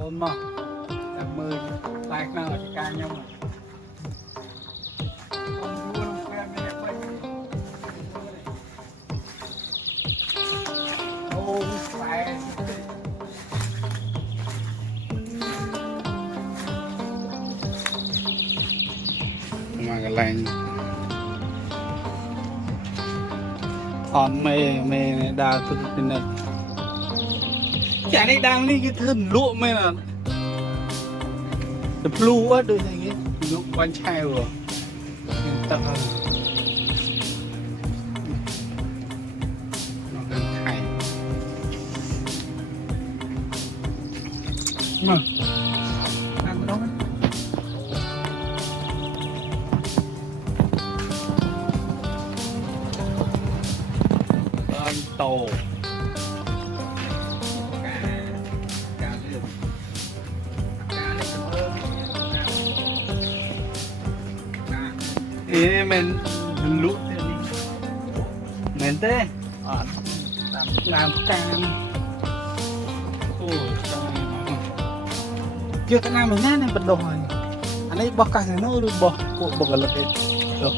ôm mà tầm mười lại nào thì càng nhau mà ôm phải mà cái lạnh thòn mê đào từ bên này chả đây đang đi cái thân lụa mê là the blue á đôi thành ấy lụa quan trai rồi tận nó gần thải mà ăn đó anh tổ mình lụt mình thế làm cam ôi chưa cái nào mình nhá này bật đồ rồi anh ấy bọc cả nó được bọc cả lực đấy được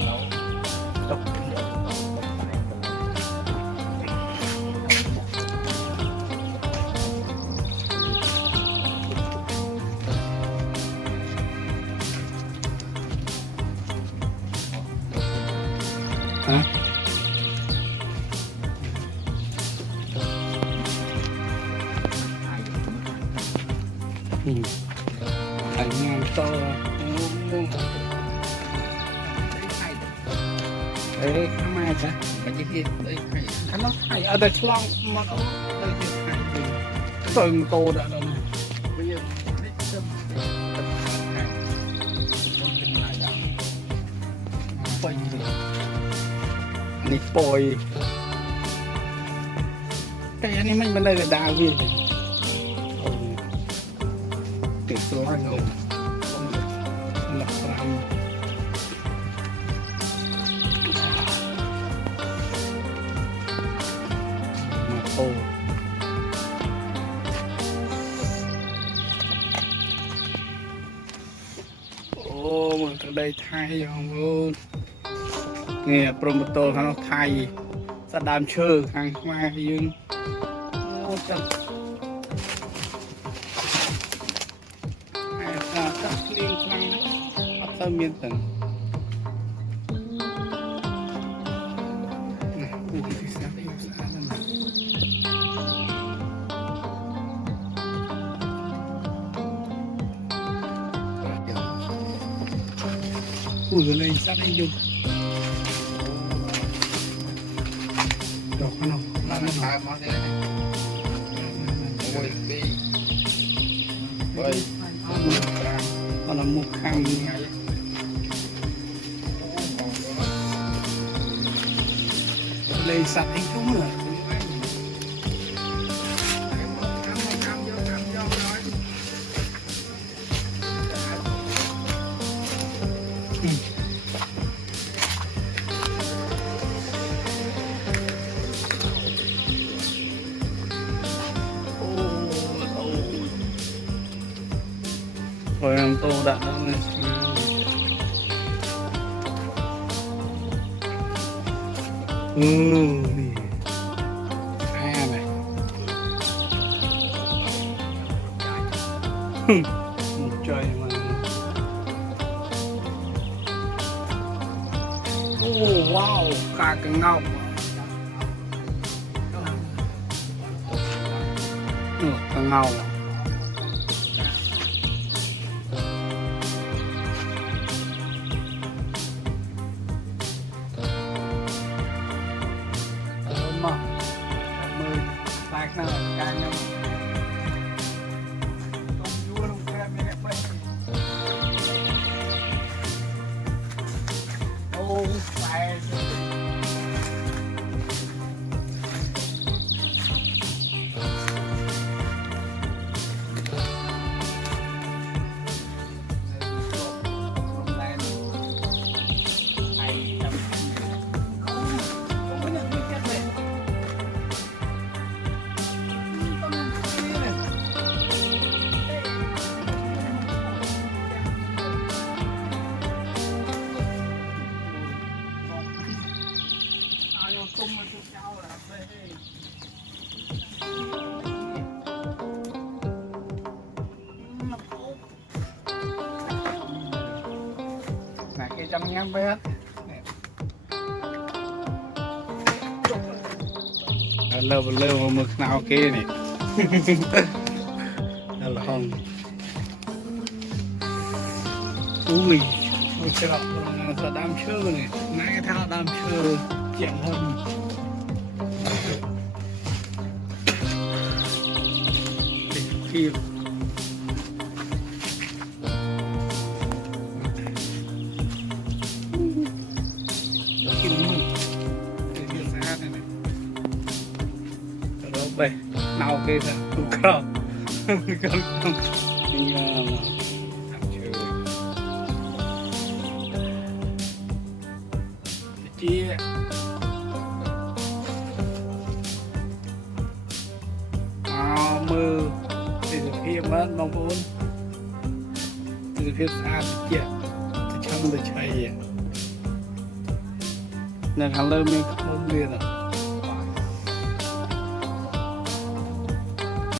hả? Anh ngang to đấy không ai cả cái gì đấy nó hay ở đây long mà nó đây thì từng tô đã đâu bây giờนี่ปล่อยแต่อันนี้มันได้แต่ดาวพี่ติดตัวให้เราหลักรามมาโตโอ้มันก็ได้ไทยของเราเนี่ยโปรโมเตอร์ของไทยสดามเชิงทางมายืนจับไอ้ตัดเลี้ยงครั้งอัพเตอร์เมียนตันผู้ที่สร้างอยู่สร้างนั่นผู้เลยสร้างอยู่ดอกขนมร้านอาหารมาได้โอ้ยปีเฮ้ยตอนนั้นมุกข้างนี่เลยสัตว์ไอ้ทุ่งเลยrồi làm tô đạn đó này nè này một trời mà wow cả cái ngọc cái ngọc lại nào càng nhau không vua không em này bay ô phải จังงั้นไปฮะเริ่มมือหนาวเก้นี่นั่นห้องอุ้ยไม่ใช่หรอกสะดามเชื่อนี่นายท่าดามเชื่อเจียงหุ่นที่กินมันที่สะอาดนี่เราไปหนาวเก้ซะทุกคราวก็นี่ทำเชื่อจีเอามือติดเพียบมันบางคนติดเพียบสะอาดเจียจะช่างเลยใช่เนี่ยทางเริ่มมีคนเรียนอ่ะ